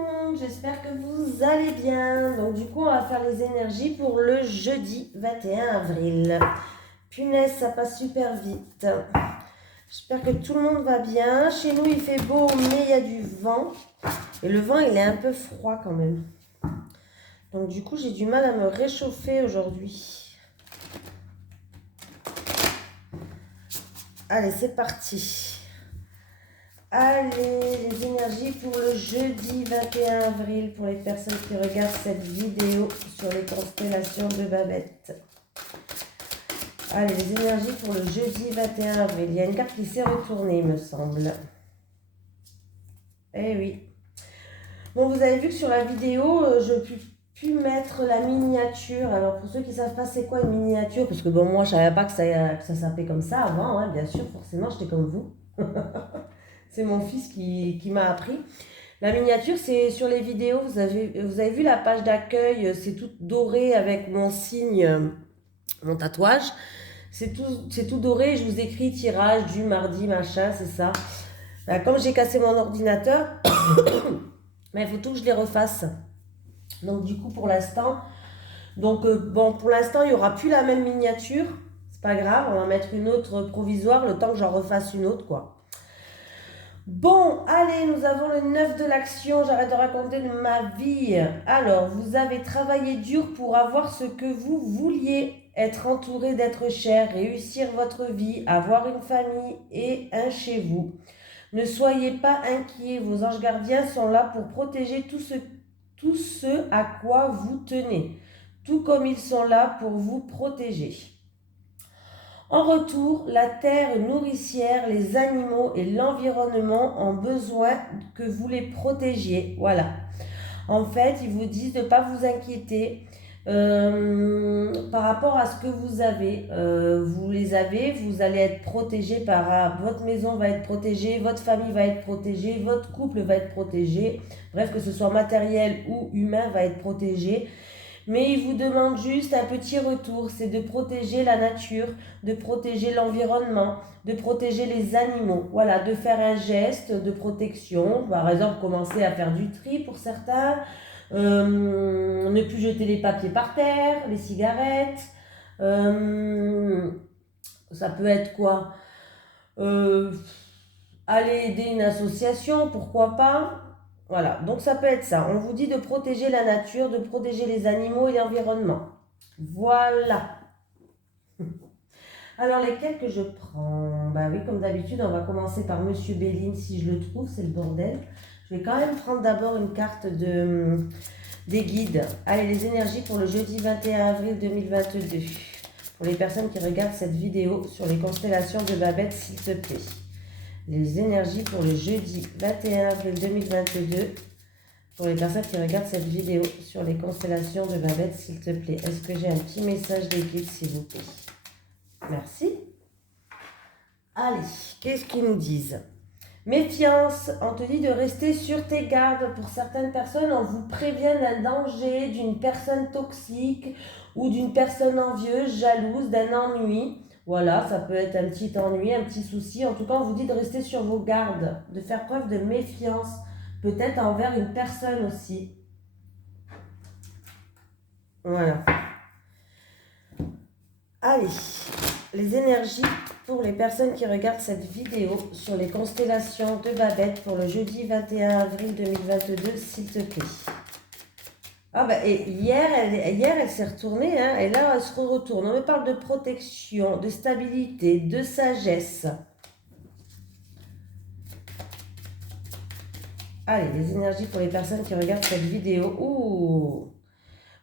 monde, j'espère que vous allez bien. Donc du coup, on va faire les énergies pour le jeudi 21 avril. Punaise, ça passe super vite. J'espère que tout le monde va bien. Chez nous, il fait beau, mais il y a du vent. Et le vent, il est un peu froid quand même. Donc du coup, j'ai du mal à me réchauffer aujourd'hui. Allez, c'est parti. Allez, les énergies pour le jeudi 21 avril pour les personnes qui regardent cette vidéo sur les constellations de Babette. Allez, les énergies pour le jeudi 21 avril. Il y a une carte qui s'est retournée, il me semble. Eh oui. Bon, vous avez vu que sur la vidéo, je ne peux plus mettre la miniature. Alors, pour ceux qui ne savent pas c'est quoi une miniature, parce que bon, moi, je ne savais pas que ça s'appelait comme ça avant, hein, bien sûr, forcément, j'étais comme vous. C'est mon fils qui m'a appris. La miniature, c'est sur les vidéos, vous avez vu la page d'accueil, c'est tout doré avec mon signe, mon tatouage. C'est tout doré, je vous écris tirage du mardi, machin, c'est ça. Comme j'ai cassé mon ordinateur, mais il faut tout que je les refasse. Donc du coup, pour l'instant, pour l'instant, il n'y aura plus la même miniature. C'est pas grave, on va mettre une autre provisoire, le temps que j'en refasse une autre, quoi. Bon, allez, nous avons le 9 de l'action, j'arrête de raconter de ma vie. Alors, vous avez travaillé dur pour avoir ce que vous vouliez, être entouré d'êtres chers, réussir votre vie, avoir une famille et un chez vous. Ne soyez pas inquiets, vos anges gardiens sont là pour protéger tout ce à quoi vous tenez, tout comme ils sont là pour vous protéger. En retour, la terre nourricière, les animaux et l'environnement ont besoin que vous les protégiez. Voilà. En fait, ils vous disent de ne pas vous inquiéter par rapport à ce que vous avez. Vous les avez, vous allez être protégé votre maison va être protégée, votre famille va être protégée, votre couple va être protégé. Bref, que ce soit matériel ou humain va être protégé. Mais il vous demande juste un petit retour, c'est de protéger la nature, de protéger l'environnement, de protéger les animaux. Voilà, de faire un geste de protection. Par exemple, commencer à faire du tri pour certains, ne plus jeter les papiers par terre, les cigarettes. Ça peut être quoi aller aider une association, pourquoi pas. Voilà, donc ça peut être ça. On vous dit de protéger la nature, de protéger les animaux et l'environnement. Voilà. Alors, lesquels que je prends? Bah oui, comme d'habitude, on va commencer par Monsieur Béline, si je le trouve, c'est le bordel. Je vais quand même prendre d'abord une carte des guides. Allez, les énergies pour le jeudi 21 avril 2022. Pour les personnes qui regardent cette vidéo sur les constellations de Babette, s'il te plaît. Les énergies pour le jeudi 21 avril 2022 pour les personnes qui regardent cette vidéo sur les constellations de Babette, s'il te plaît. Est-ce que j'ai un petit message des guides, s'il vous plaît? Merci. Allez, qu'est-ce qu'ils nous disent? Méfiance, on te dit de rester sur tes gardes. Pour certaines personnes, on vous prévient d'un danger, d'une personne toxique ou d'une personne envieuse, jalouse, d'un ennui. Voilà, ça peut être un petit ennui, un petit souci. En tout cas, on vous dit de rester sur vos gardes, de faire preuve de méfiance, peut-être envers une personne aussi. Voilà. Allez, les énergies pour les personnes qui regardent cette vidéo sur les constellations de Babette pour le jeudi 21 avril 2022, s'il te plaît. Ah bah, et hier, elle s'est retournée, hein, et là, elle se retourne. On me parle de protection, de stabilité, de sagesse. Allez, les énergies pour les personnes qui regardent cette vidéo. Ouh!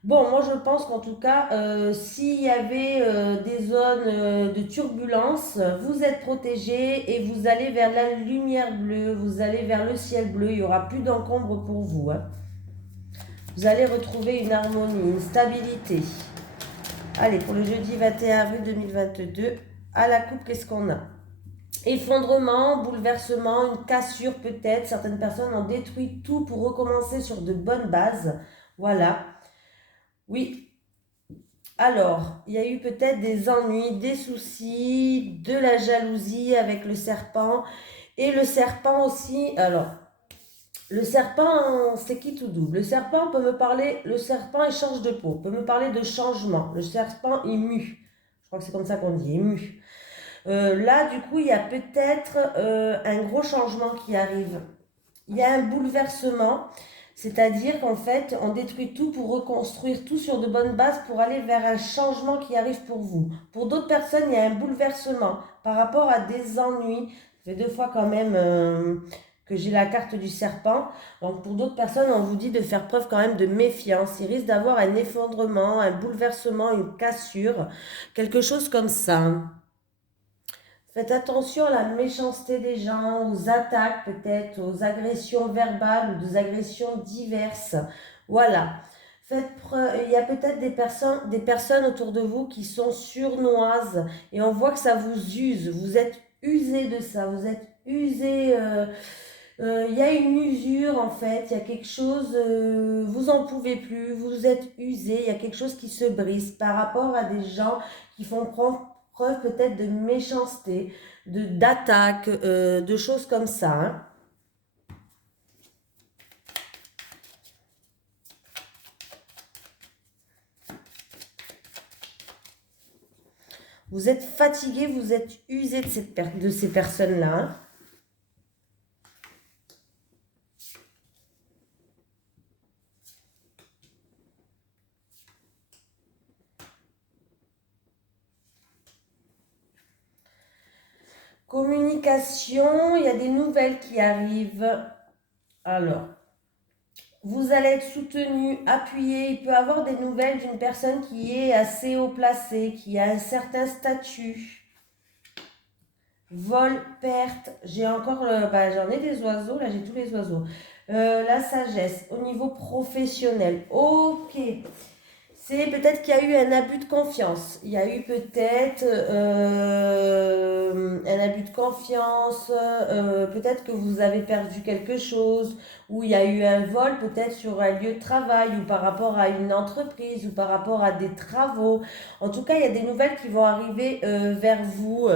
Bon, moi je pense qu'en tout cas, s'il y avait des zones de turbulence, vous êtes protégés et vous allez vers la lumière bleue, vous allez vers le ciel bleu, il n'y aura plus d'encombre pour vous, hein. Vous allez retrouver une harmonie, une stabilité. Allez, pour le jeudi 21 avril 2022, à la coupe, qu'est-ce qu'on a? Effondrement, bouleversement, une cassure peut-être. Certaines personnes ont détruit tout pour recommencer sur de bonnes bases. Voilà. Oui. Alors, il y a eu peut-être des ennuis, des soucis, de la jalousie avec le serpent. Et le serpent aussi, alors, Le serpent, c'est qui tout double? Le serpent peut me parler, le serpent il change de peau, peut me parler de changement. Le serpent il mue. Je crois que c'est comme ça qu'on dit, il mue. Là, du coup, il y a peut-être un gros changement qui arrive. Il y a un bouleversement, c'est-à-dire qu'en fait, on détruit tout pour reconstruire tout sur de bonnes bases pour aller vers un changement qui arrive pour vous. Pour d'autres personnes, il y a un bouleversement par rapport à des ennuis. Ça fait deux fois quand même que j'ai la carte du serpent. Donc pour d'autres personnes, on vous dit de faire preuve quand même de méfiance. Il risque d'avoir un effondrement, un bouleversement, une cassure, quelque chose comme ça. Faites attention à la méchanceté des gens, aux attaques peut-être, aux agressions verbales ou des agressions diverses. Voilà. Il y a peut-être des personnes autour de vous qui sont sournoises et on voit que ça vous use. Vous êtes usé de ça, vous êtes usé. Il y a une usure en fait, il y a quelque chose, vous en pouvez plus, vous êtes usé, il y a quelque chose qui se brise par rapport à des gens qui font preuve peut-être de méchanceté, d'attaque, de choses comme ça, hein. Vous êtes fatigué, vous êtes usé de ces personnes-là, hein. Communication, il y a des nouvelles qui arrivent. Alors, vous allez être soutenu, appuyé. Il peut y avoir des nouvelles d'une personne qui est assez haut placée, qui a un certain statut. Vol, perte. J'ai encore, j'en ai des oiseaux. Là, j'ai tous les oiseaux. La sagesse au niveau professionnel. Ok. C'est peut-être qu'il y a eu un abus de confiance. Il y a eu peut-être un abus de confiance. Peut-être que vous avez perdu quelque chose. Ou il y a eu un vol peut-être sur un lieu de travail ou par rapport à une entreprise ou par rapport à des travaux. En tout cas, il y a des nouvelles qui vont arriver vers vous.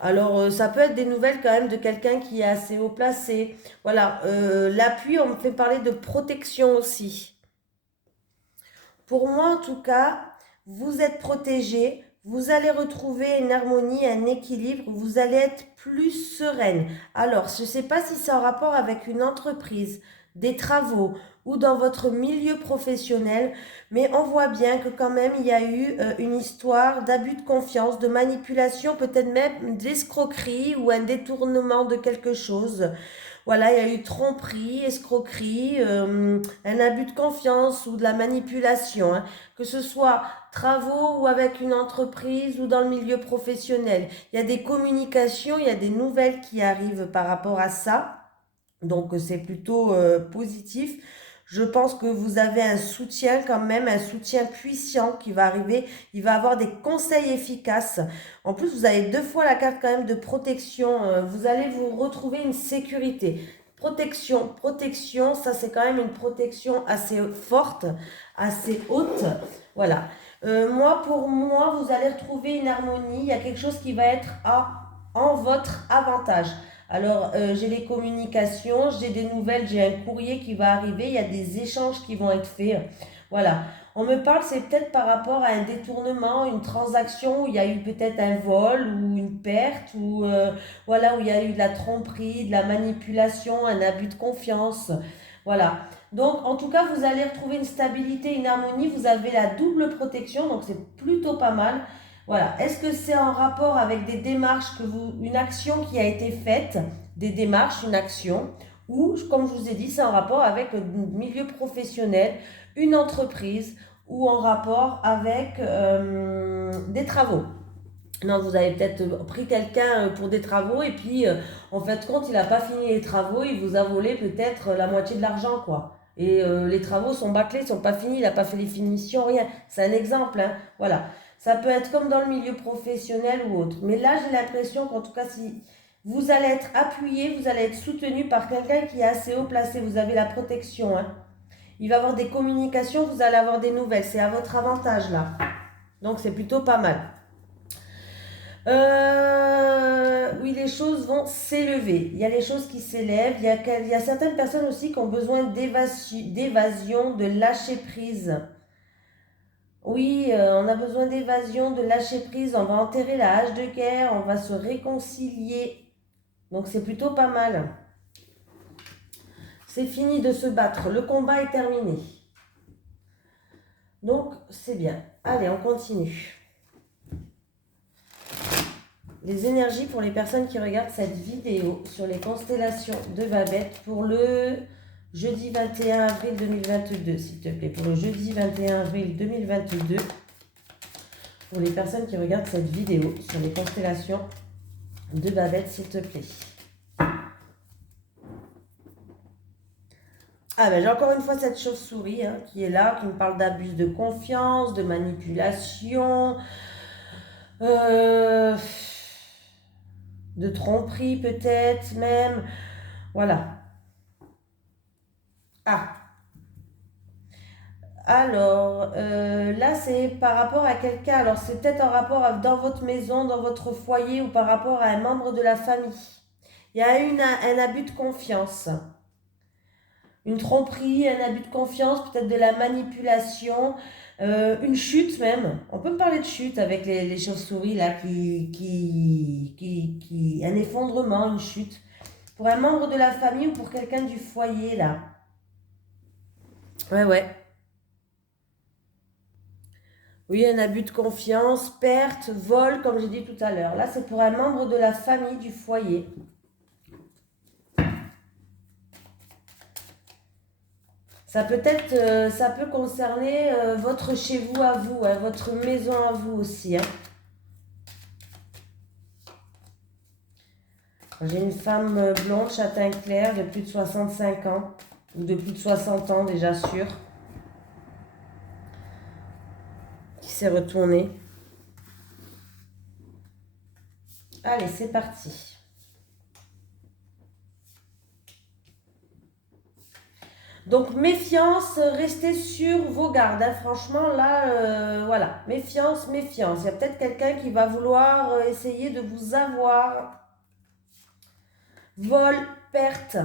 Alors, ça peut être des nouvelles quand même de quelqu'un qui est assez haut placé. Voilà. L'appui, on me fait parler de protection aussi. Pour moi, en tout cas, vous êtes protégé, vous allez retrouver une harmonie, un équilibre, vous allez être plus sereine. Alors, je ne sais pas si c'est en rapport avec une entreprise, des travaux ou dans votre milieu professionnel, mais on voit bien que quand même il y a eu une histoire d'abus de confiance, de manipulation, peut-être même d'escroquerie ou un détournement de quelque chose. Voilà, il y a eu tromperie, escroquerie, un abus de confiance ou de la manipulation, hein, que ce soit travaux ou avec une entreprise ou dans le milieu professionnel. Il y a des communications, il y a des nouvelles qui arrivent par rapport à ça. Donc c'est plutôt positif. Je pense que vous avez un soutien quand même, un soutien puissant qui va arriver. Il va avoir des conseils efficaces. En plus, vous avez deux fois la carte quand même de protection. Vous allez vous retrouver une sécurité. Protection, protection, ça c'est quand même une protection assez forte, assez haute. Voilà. Pour moi, vous allez retrouver une harmonie. Il y a quelque chose qui va être en votre avantage. Alors, j'ai les communications, j'ai des nouvelles, j'ai un courrier qui va arriver, il y a des échanges qui vont être faits. Voilà. On me parle, c'est peut-être par rapport à un détournement, une transaction où il y a eu peut-être un vol ou une perte, ou voilà, où il y a eu de la tromperie, de la manipulation, un abus de confiance. Voilà. Donc, en tout cas, vous allez retrouver une stabilité, une harmonie. Vous avez la double protection, donc c'est plutôt pas mal. Voilà. Est-ce que c'est en rapport avec des démarches une action qui a été faite, des démarches, une action, ou, comme je vous ai dit, c'est en rapport avec le milieu professionnel, une entreprise, ou en rapport avec des travaux? Non, vous avez peut-être pris quelqu'un pour des travaux et puis en fait compte il n'a pas fini les travaux, il vous a volé peut-être la moitié de l'argent quoi. Et les travaux sont bâclés, sont pas finis, il n'a pas fait les finitions, rien. C'est un exemple, hein. Voilà. Ça peut être comme dans le milieu professionnel ou autre. Mais là j'ai l'impression qu'en tout cas si vous allez être appuyé, vous allez être soutenu par quelqu'un qui est assez haut placé, vous avez la protection, hein. Il va y avoir des communications, vous allez avoir des nouvelles, c'est à votre avantage là. Donc c'est plutôt pas mal. Oui, les choses vont s'élever. Il y a les choses qui s'élèvent. Il y a certaines personnes aussi qui ont besoin d'évasion, de lâcher prise. Oui, on a besoin d'évasion, de lâcher prise. On va enterrer la hache de guerre, on va se réconcilier. Donc c'est plutôt pas mal. C'est fini de se battre. Le combat est terminé. Donc c'est bien. Allez, on continue. Les énergies pour les personnes qui regardent cette vidéo sur les constellations de Babette pour le jeudi 21 avril 2022, s'il te plaît. Pour le jeudi 21 avril 2022, pour les personnes qui regardent cette vidéo sur les constellations de Babette, s'il te plaît. Ah ben j'ai encore une fois cette chauve-souris qui est là, qui me parle d'abus de confiance, de manipulation, de tromperie peut-être même. Voilà. Ah. Alors, là c'est par rapport à quelqu'un. Alors c'est peut-être en rapport dans votre maison, dans votre foyer ou par rapport à un membre de la famille. Il y a un abus de confiance. Une tromperie, un abus de confiance, peut-être de la manipulation, une chute même. On peut me parler de chute avec les chauves-souris là, un effondrement, une chute. Pour un membre de la famille ou pour quelqu'un du foyer là. Ouais, ouais. Oui, un abus de confiance, perte, vol, comme j'ai dit tout à l'heure. Là, c'est pour un membre de la famille du foyer. Ça ça peut concerner votre chez vous à vous, votre maison à vous aussi. J'ai une femme blonde, châtain clair, de plus de 65 ans, ou de plus de 60 ans déjà sûr, qui s'est retournée. Allez, c'est parti. Donc, méfiance, restez sur vos gardes. Franchement, là, voilà. Méfiance, méfiance. Il y a peut-être quelqu'un qui va vouloir essayer de vous avoir. Vol, perte.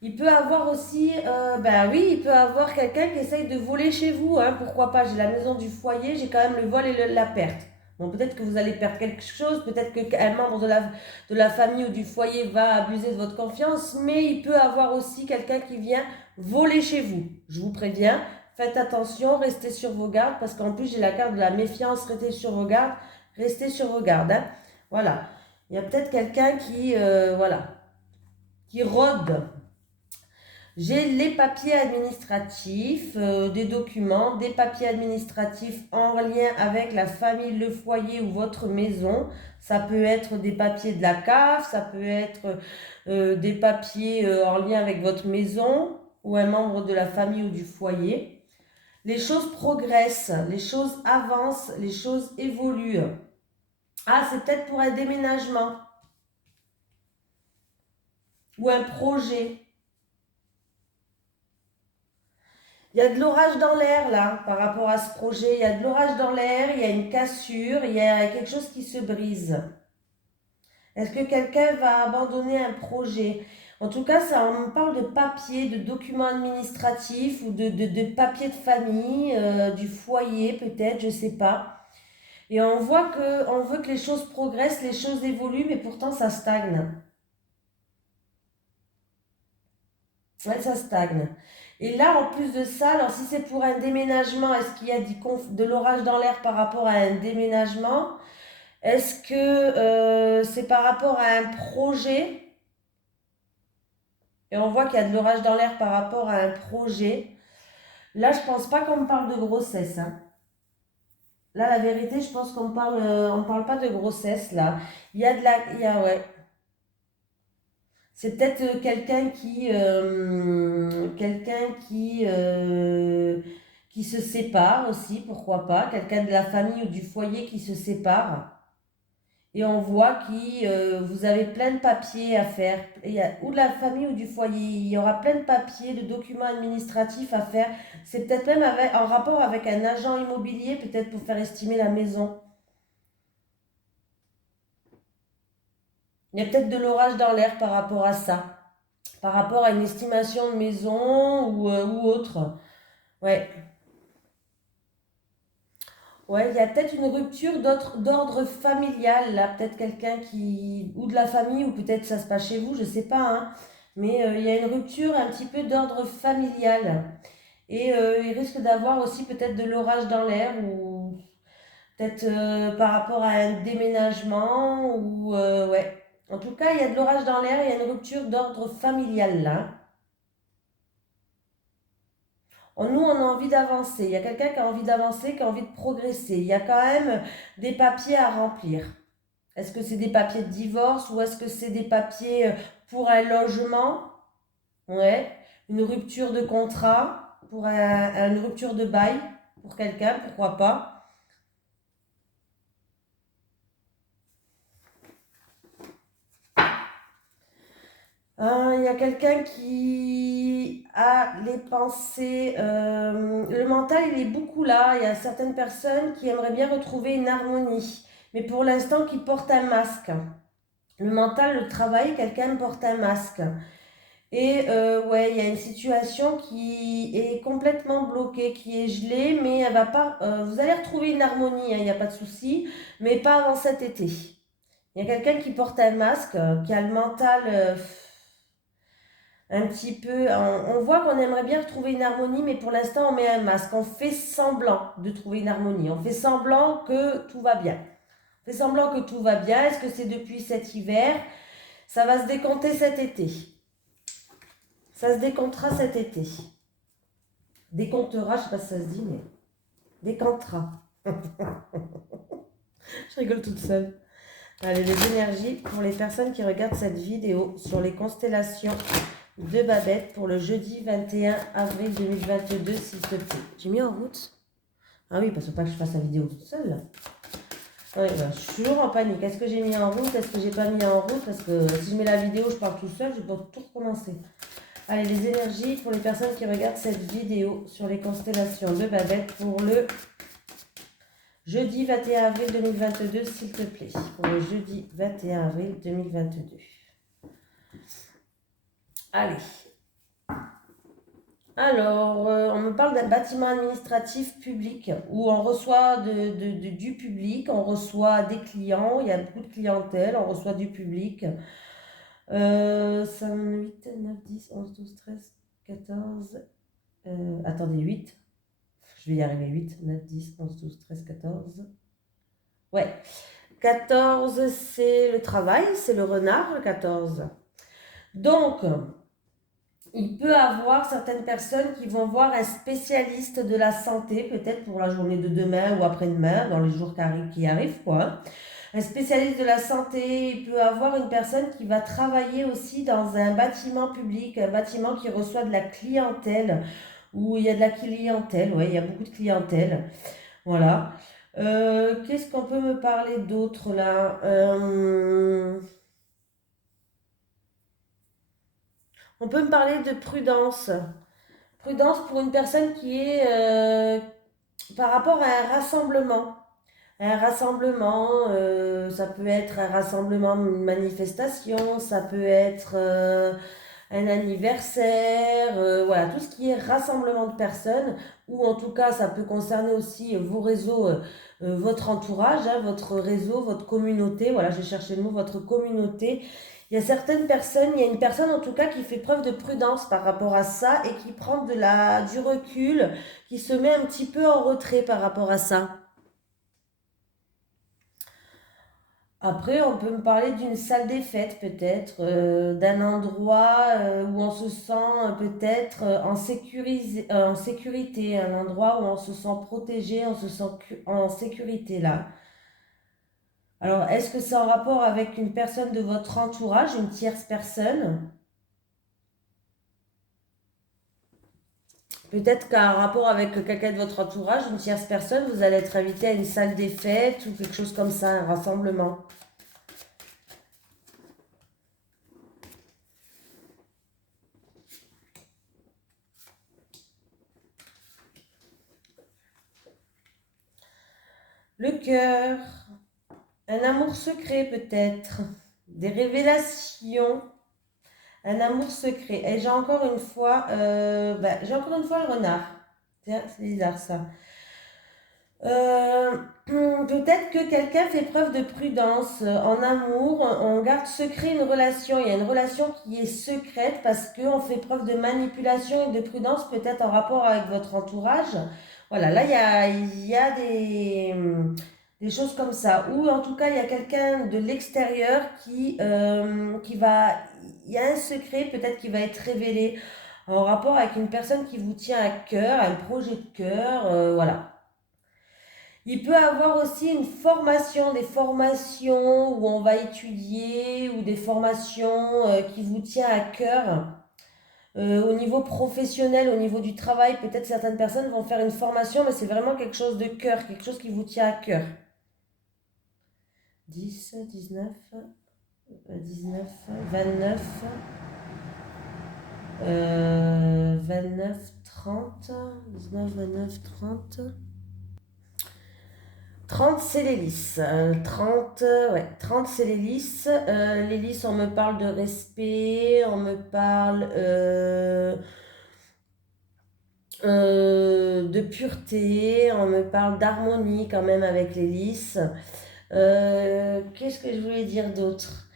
Il peut avoir aussi, ben oui, il peut avoir quelqu'un qui essaye de voler chez vous. Pourquoi pas? J'ai la maison du foyer, j'ai quand même le vol et la perte. Bon, peut-être que vous allez perdre quelque chose, peut-être qu'un membre de la famille ou du foyer va abuser de votre confiance, mais il peut avoir aussi quelqu'un qui vient voler chez vous. Je vous préviens, faites attention, restez sur vos gardes, parce qu'en plus j'ai la carte de la méfiance, restez sur vos gardes, restez sur vos gardes. Voilà, il y a peut-être quelqu'un voilà, qui rôde. J'ai les papiers administratifs, des documents, des papiers administratifs en lien avec la famille, le foyer ou votre maison. Ça peut être des papiers de la CAF, ça peut être des papiers en lien avec votre maison ou un membre de la famille ou du foyer. Les choses progressent, les choses avancent, les choses évoluent. Ah, c'est peut-être pour un déménagement ou un projet. Il y a de l'orage dans l'air là, par rapport à ce projet. Il y a de l'orage dans l'air, il y a une cassure, il y a quelque chose qui se brise. Est-ce que quelqu'un va abandonner un projet? En tout cas, ça, on parle de papier, de documents administratifs ou de papier de famille, du foyer peut-être, je ne sais pas. Et on voit on veut que les choses progressent, les choses évoluent, mais pourtant ça stagne. Ouais, ça stagne. Et là, en plus de ça, alors si c'est pour un déménagement, est-ce qu'il y a de l'orage dans l'air par rapport à un déménagement? Est-ce que c'est par rapport à un projet? Et on voit qu'il y a de l'orage dans l'air par rapport à un projet. Là, je pense pas qu'on me parle de grossesse. Là, la vérité, je pense on parle pas de grossesse là. Ouais. C'est peut-être qui se sépare aussi, pourquoi pas. Quelqu'un de la famille ou du foyer qui se sépare. Et on voit que vous avez plein de papiers à faire. Ou de la famille ou du foyer. Il y aura plein de papiers, de documents administratifs à faire. C'est peut-être même en rapport avec un agent immobilier, peut-être pour faire estimer la maison. Il y a peut-être de l'orage dans l'air par rapport à ça, par rapport à une estimation de maison ou autre. Ouais. Ouais, il y a peut-être une rupture d'ordre familial, là, peut-être quelqu'un qui, ou de la famille, ou peut-être ça se passe chez vous, je sais pas, hein. Mais il y a une rupture un petit peu d'ordre familial. Et il risque d'avoir aussi peut-être de l'orage dans l'air, ou peut-être par rapport à un déménagement, ou ouais. En tout cas, il y a de l'orage dans l'air, il y a une rupture d'ordre familial là. Nous, on a envie d'avancer. Il y a quelqu'un qui a envie d'avancer, qui a envie de progresser. Il y a quand même des papiers à remplir. Est-ce que c'est des papiers de divorce ou est-ce que c'est des papiers pour un logement? Ouais. Une rupture de contrat, pour une rupture de bail pour quelqu'un, pourquoi pas? Il y a quelqu'un qui a les pensées, le mental, il est beaucoup là. Il y a certaines personnes qui aimeraient bien retrouver une harmonie, mais pour l'instant qui portent un masque. Le mental, le travail, quelqu'un porte un masque. Et ouais, il y a une situation qui est complètement bloquée, qui est gelée, mais elle va pas. Vous allez retrouver une harmonie, hein, il n'y a pas de souci, mais pas avant cet été. Il y a quelqu'un qui porte un masque, qui a le mental un petit peu. On voit qu'on aimerait bien retrouver une harmonie, mais pour l'instant, on met un masque. On fait semblant de trouver une harmonie. On fait semblant que tout va bien. On fait semblant que tout va bien. Est-ce que c'est depuis cet hiver? Ça va se décompter cet été. Ça se décomptera cet été. Décomptera, je sais pas si ça se dit, mais décomptera. Je rigole toute seule. Allez, les énergies pour les personnes qui regardent cette vidéo sur les constellations de Babette pour le jeudi 21 avril 2022, s'il te plaît. J'ai mis en route? Ah oui, parce qu'il faut pas que je fasse la vidéo toute seule. Là. Ouais, bah, je suis toujours en panique. Est-ce que j'ai mis en route? Est-ce que j'ai pas mis en route? Parce que si je mets la vidéo, je parle tout seul, je peux tout recommencer. Allez, les énergies pour les personnes qui regardent cette vidéo sur les constellations de Babette pour le jeudi 21 avril 2022, s'il te plaît. Pour le jeudi 21 avril 2022. Allez. Alors, on me parle d'un bâtiment administratif public où on reçoit du public, on reçoit des clients, il y a beaucoup de clientèle, on reçoit du public. 5, 8, 9, 10, 11, 12, 13, 14. Attendez, 8. Je vais y arriver. 8, 9, 10, 11, 12, 13, 14. Ouais. 14, c'est le travail, c'est le renard, le 14. Donc, il peut avoir certaines personnes qui vont voir un spécialiste de la santé, peut-être pour la journée de demain ou après-demain, dans les jours qui arrivent, quoi. Un spécialiste de la santé, il peut avoir une personne qui va travailler aussi dans un bâtiment public, un bâtiment qui reçoit de la clientèle, où il y a de la clientèle, ouais, il y a beaucoup de clientèle. Voilà. Qu'est-ce qu'on peut me parler d'autre là? On peut me parler de prudence. Prudence pour une personne qui est par rapport à un rassemblement. Un rassemblement, ça peut être un rassemblement, une manifestation, ça peut être un anniversaire, voilà, tout ce qui est rassemblement de personnes, ou en tout cas, ça peut concerner aussi vos réseaux, votre entourage, hein, votre réseau, votre communauté, voilà, j'ai cherché le mot, votre communauté. Il y a certaines personnes, il y a une personne en tout cas qui fait preuve de prudence par rapport à ça et qui prend du recul, qui se met un petit peu en retrait par rapport à ça. Après, on peut me parler d'une salle des fêtes peut-être, d'un endroit où on se sent peut-être en sécurité, un endroit où on se sent protégé, on se sent en sécurité là. Alors, est-ce que c'est en rapport avec une personne de votre entourage, une tierce personne? Peut-être qu'un rapport avec quelqu'un de votre entourage, une tierce personne, vous allez être invité à une salle des fêtes ou quelque chose comme ça, un rassemblement. Le cœur, un amour secret peut-être, des révélations, un amour secret. Et j'ai encore une fois le renard. Tiens, c'est bizarre ça. Peut-être que quelqu'un fait preuve de prudence en amour, on garde secret une relation. Il y a une relation qui est secrète parce qu'on fait preuve de manipulation et de prudence, peut-être en rapport avec votre entourage. Voilà, là il y a des choses comme ça. Ou en tout cas, il y a quelqu'un de l'extérieur qui va. Il y a un secret peut-être qui va être révélé en rapport avec une personne qui vous tient à cœur, un projet de cœur, voilà. Il peut avoir aussi une formation, des formations où on va étudier ou des formations qui vous tient à cœur. Au niveau professionnel, au niveau du travail, peut-être certaines personnes vont faire une formation, mais c'est vraiment quelque chose de cœur, quelque chose qui vous tient à cœur. 10, 19, 19, 29, 29, 30, 19, 29, 30. 30 c'est l'hélice. 30, ouais, 30 c'est l'hélice. L'hélice, on me parle de respect, on me parle de pureté, on me parle d'harmonie quand même avec l'hélice. Qu'est-ce que je voulais dire d'autre?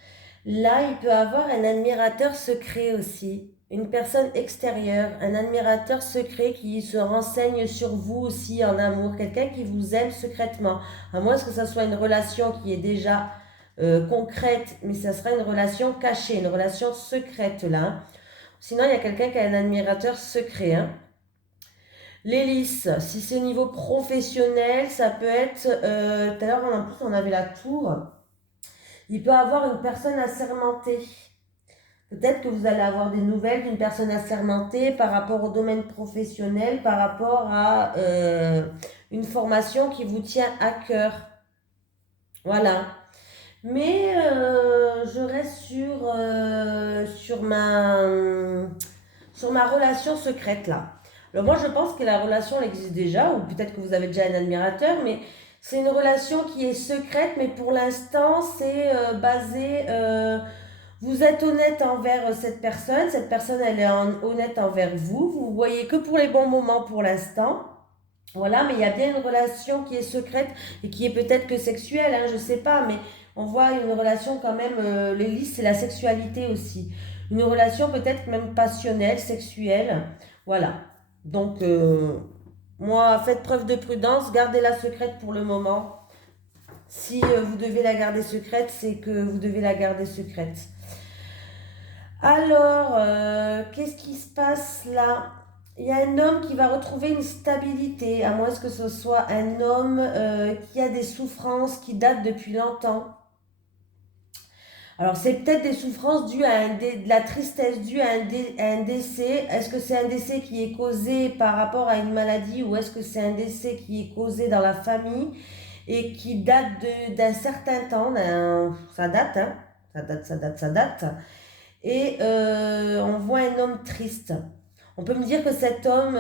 Là, il peut avoir un admirateur secret aussi. Une personne extérieure, un admirateur secret qui se renseigne sur vous aussi en amour, quelqu'un qui vous aime secrètement. À moins que ça soit une relation qui est déjà concrète, mais ça sera une relation cachée, une relation secrète là. Sinon, il y a quelqu'un qui a un admirateur secret. Hein. L'hélice, si c'est au niveau professionnel, ça peut être. Tout à l'heure, en plus, on avait la tour. Il peut avoir une personne assermentée. Peut-être que vous allez avoir des nouvelles d'une personne assermentée par rapport au domaine professionnel, par rapport à une formation qui vous tient à cœur. Voilà. Mais je reste sur ma relation secrète là. Alors moi je pense que la relation elle existe déjà, ou peut-être que vous avez déjà un admirateur, mais c'est une relation qui est secrète, mais pour l'instant c'est basé... vous êtes honnête envers cette personne elle est honnête envers vous, vous voyez que pour les bons moments pour l'instant. Voilà, mais il y a bien une relation qui est secrète et qui est peut-être que sexuelle, hein, je sais pas, mais on voit une relation quand même, l'hélice, c'est la sexualité aussi. Une relation peut-être même passionnelle, sexuelle, voilà. Donc, moi, faites preuve de prudence, gardez-la secrète pour le moment. Si vous devez la garder secrète, c'est que vous devez la garder secrète. Alors, qu'est-ce qui se passe là? Il y a un homme qui va retrouver une stabilité, à moins que ce soit un homme qui a des souffrances qui datent depuis longtemps. Alors, c'est peut-être des souffrances dues à de la tristesse due à un décès. Est-ce que c'est un décès qui est causé par rapport à une maladie ou est-ce que c'est un décès qui est causé dans la famille et qui date d'un certain temps? Ça date, hein? Ça date. Et on voit un homme triste. On peut me dire que cet homme,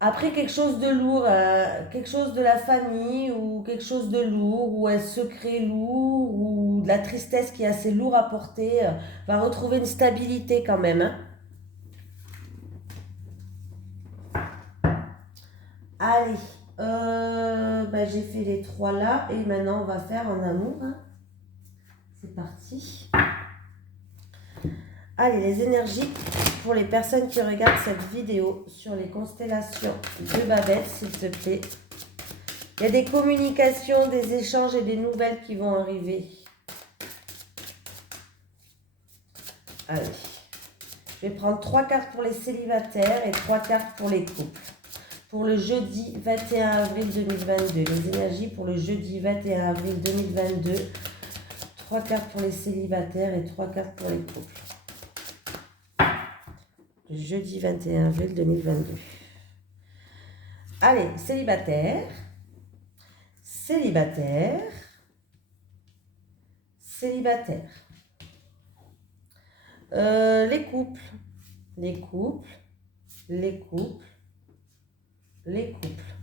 après quelque chose de lourd, quelque chose de la famille ou quelque chose de lourd, ou un secret lourd, ou de la tristesse qui est assez lourd à porter, va retrouver une stabilité quand même. Hein. Allez, j'ai fait les trois là, et maintenant on va faire en amour. Hein. C'est parti. Allez, les énergies pour les personnes qui regardent cette vidéo sur les constellations de Babette, s'il te plaît. Il y a des communications, des échanges et des nouvelles qui vont arriver. Allez. Je vais prendre 3 cartes pour les célibataires et 3 cartes pour les couples. Pour le jeudi 21 avril 2022. Les énergies pour le jeudi 21 avril 2022. 3 cartes pour les célibataires et 3 cartes pour les couples. Jeudi 21 avril 2022. Allez, célibataire, célibataire, célibataire. Les couples, les couples, les couples, les couples.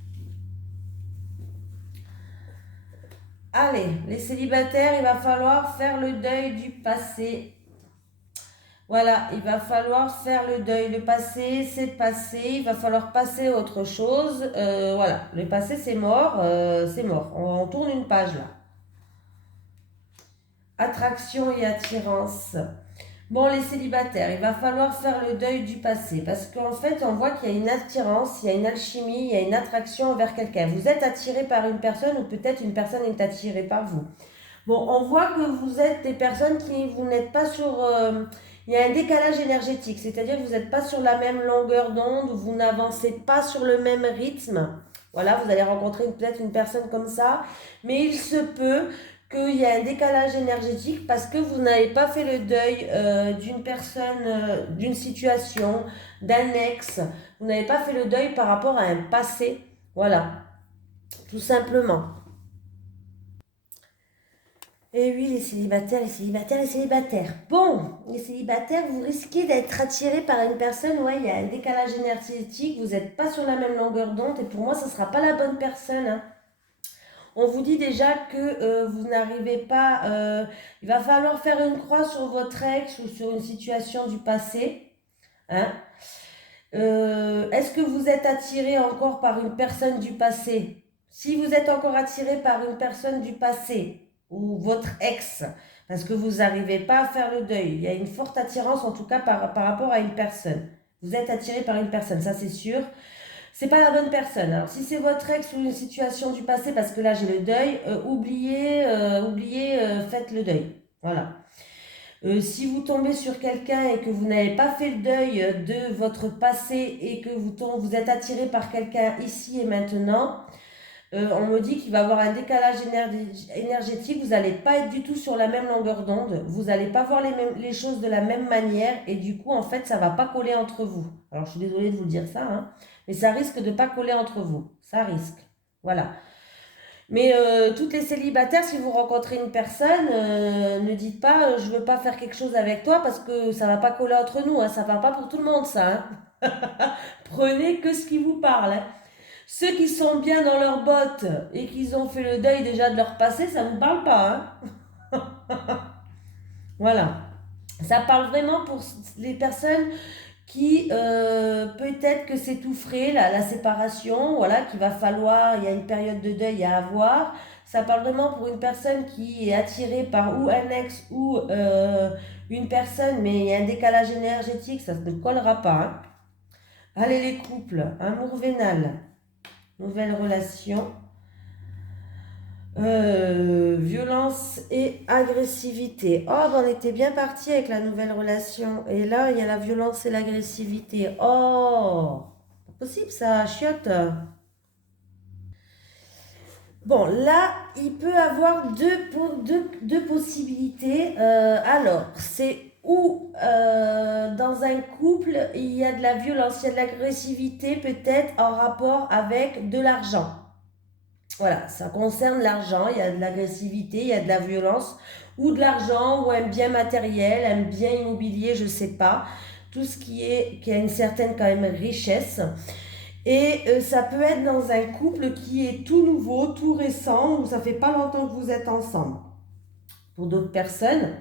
Allez, les célibataires, il va falloir faire le deuil du passé. Voilà, il va falloir faire le deuil. Le passé, c'est passé. Il va falloir passer à autre chose. Voilà, le passé, c'est mort. C'est mort. On tourne une page là. Attraction et attirance. Bon, les célibataires, il va falloir faire le deuil du passé parce qu'en fait, on voit qu'il y a une attirance, il y a une alchimie, il y a une attraction envers quelqu'un. Vous êtes attiré par une personne ou peut-être une personne est attirée par vous. Bon, on voit que vous êtes des personnes qui, vous n'êtes pas sur... il y a un décalage énergétique, c'est-à-dire que vous n'êtes pas sur la même longueur d'onde, vous n'avancez pas sur le même rythme. Voilà, vous allez rencontrer peut-être une personne comme ça, mais il se peut qu'il y ait un décalage énergétique parce que vous n'avez pas fait le deuil d'une personne, d'une situation, d'un ex. Vous n'avez pas fait le deuil par rapport à un passé. Voilà, tout simplement. Et oui, les célibataires, les célibataires, les célibataires. Bon, les célibataires, vous risquez d'être attirés par une personne, ouais, il y a un décalage énergétique, vous n'êtes pas sur la même longueur d'onde, et pour moi, ça ne sera pas la bonne personne, hein. On vous dit déjà que vous n'arrivez pas, il va falloir faire une croix sur votre ex ou sur une situation du passé, hein. Est-ce que vous êtes attiré encore par une personne du passé? Si vous êtes encore attiré par une personne du passé ou votre ex, parce que vous n'arrivez pas à faire le deuil, il y a une forte attirance en tout cas par rapport à une personne. Vous êtes attiré par une personne, ça c'est sûr. C'est pas la bonne personne. Alors si c'est votre ex ou une situation du passé, parce que là j'ai le deuil, oubliez, faites le deuil. Voilà. Si vous tombez sur quelqu'un et que vous n'avez pas fait le deuil de votre passé et que vous êtes attiré par quelqu'un ici et maintenant, on me dit qu'il va y avoir un décalage énergétique, vous n'allez pas être du tout sur la même longueur d'onde, vous n'allez pas voir les choses de la même manière et du coup en fait ça ne va pas coller entre vous. Alors je suis désolée de vous dire ça, hein, mais ça risque de ne pas coller entre vous, ça risque. Voilà. Mais toutes les célibataires, si vous rencontrez une personne, ne dites pas je veux pas faire quelque chose avec toi parce que ça va pas coller entre nous, hein, ça va pas pour tout le monde ça, hein. Prenez que ce qui vous parle, hein. Ceux qui sont bien dans leurs bottes et qui ont fait le deuil déjà de leur passé, ça ne vous parle pas, hein. Voilà. Ça parle vraiment pour les personnes qui peut-être que c'est tout frais, la séparation, voilà, qu'il va falloir, il y a une période de deuil à avoir. Ça parle vraiment pour une personne qui est attirée par ou un ex ou une personne, mais il y a un décalage énergétique, ça ne collera pas, hein. Allez les couples, amour vénal, nouvelle relation, violence et agressivité. Oh, ben on était bien parti avec la nouvelle relation. Et là, il y a la violence et l'agressivité. Oh, pas possible ça, chiotte. Bon, là, il peut avoir deux possibilités. Alors, c'est où dans un couple, il y a de la violence, il y a de l'agressivité, peut-être en rapport avec de l'argent. Voilà, ça concerne l'argent, il y a de l'agressivité, il y a de la violence, ou de l'argent, ou un bien matériel, un bien immobilier, je ne sais pas. Tout ce qui a une certaine quand même richesse. Et ça peut être dans un couple qui est tout nouveau, tout récent, où ça fait pas longtemps que vous êtes ensemble. Pour d'autres personnes,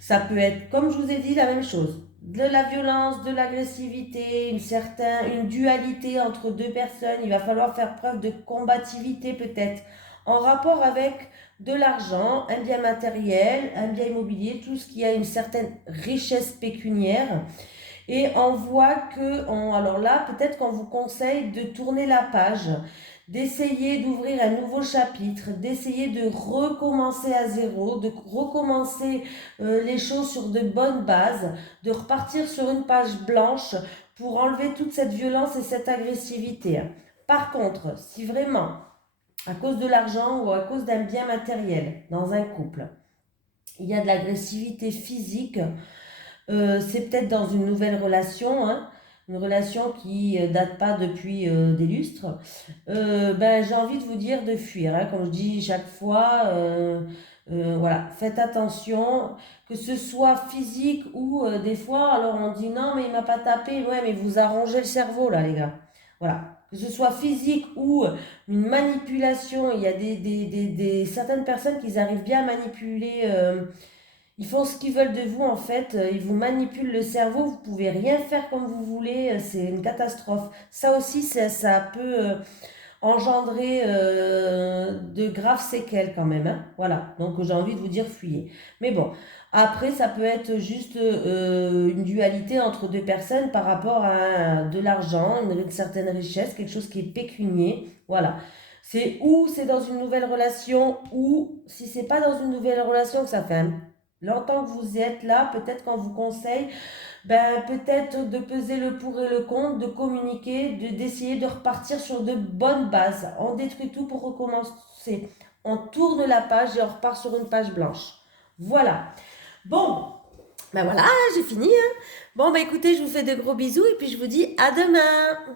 ça peut être, comme je vous ai dit, la même chose. De la violence, de l'agressivité, une dualité entre deux personnes. Il va falloir faire preuve de combativité peut-être en rapport avec de l'argent, un bien matériel, un bien immobilier, tout ce qui a une certaine richesse pécuniaire. Et on voit que, alors là, peut-être qu'on vous conseille de tourner la page, d'essayer d'ouvrir un nouveau chapitre, d'essayer de recommencer à zéro, de recommencer les choses sur de bonnes bases, de repartir sur une page blanche pour enlever toute cette violence et cette agressivité. Par contre, si vraiment, à cause de l'argent ou à cause d'un bien matériel dans un couple, il y a de l'agressivité physique, c'est peut-être dans une nouvelle relation, hein, une relation qui date pas depuis des lustres. Ben, j'ai envie de vous dire de fuir, hein, comme je dis chaque fois. Voilà, faites attention, que ce soit physique ou des fois, alors on dit non, mais il m'a pas tapé. Ouais, mais vous arrangez le cerveau là, les gars. Voilà. que ce soit physique ou une manipulation. Il y a certaines personnes qui arrivent bien à manipuler. Ils font ce qu'ils veulent de vous en fait. Ils vous manipulent le cerveau. Vous pouvez rien faire comme vous voulez. C'est une catastrophe. Ça aussi, ça peut engendrer de graves séquelles quand même, hein. Voilà, donc j'ai envie de vous dire fuyez. Mais bon, après ça peut être juste une dualité entre deux personnes par rapport à de l'argent, une certaine richesse, quelque chose qui est pécunier. Voilà. C'est dans une nouvelle relation ou si c'est pas dans une nouvelle relation que ça fait longtemps que vous êtes là, peut-être qu'on vous conseille ben, peut-être de peser le pour et le contre, de communiquer, d'essayer de repartir sur de bonnes bases. On détruit tout pour recommencer. On tourne la page et on repart sur une page blanche. Voilà. Bon, ben voilà, j'ai fini, hein. Bon, ben écoutez, je vous fais de gros bisous et puis je vous dis à demain.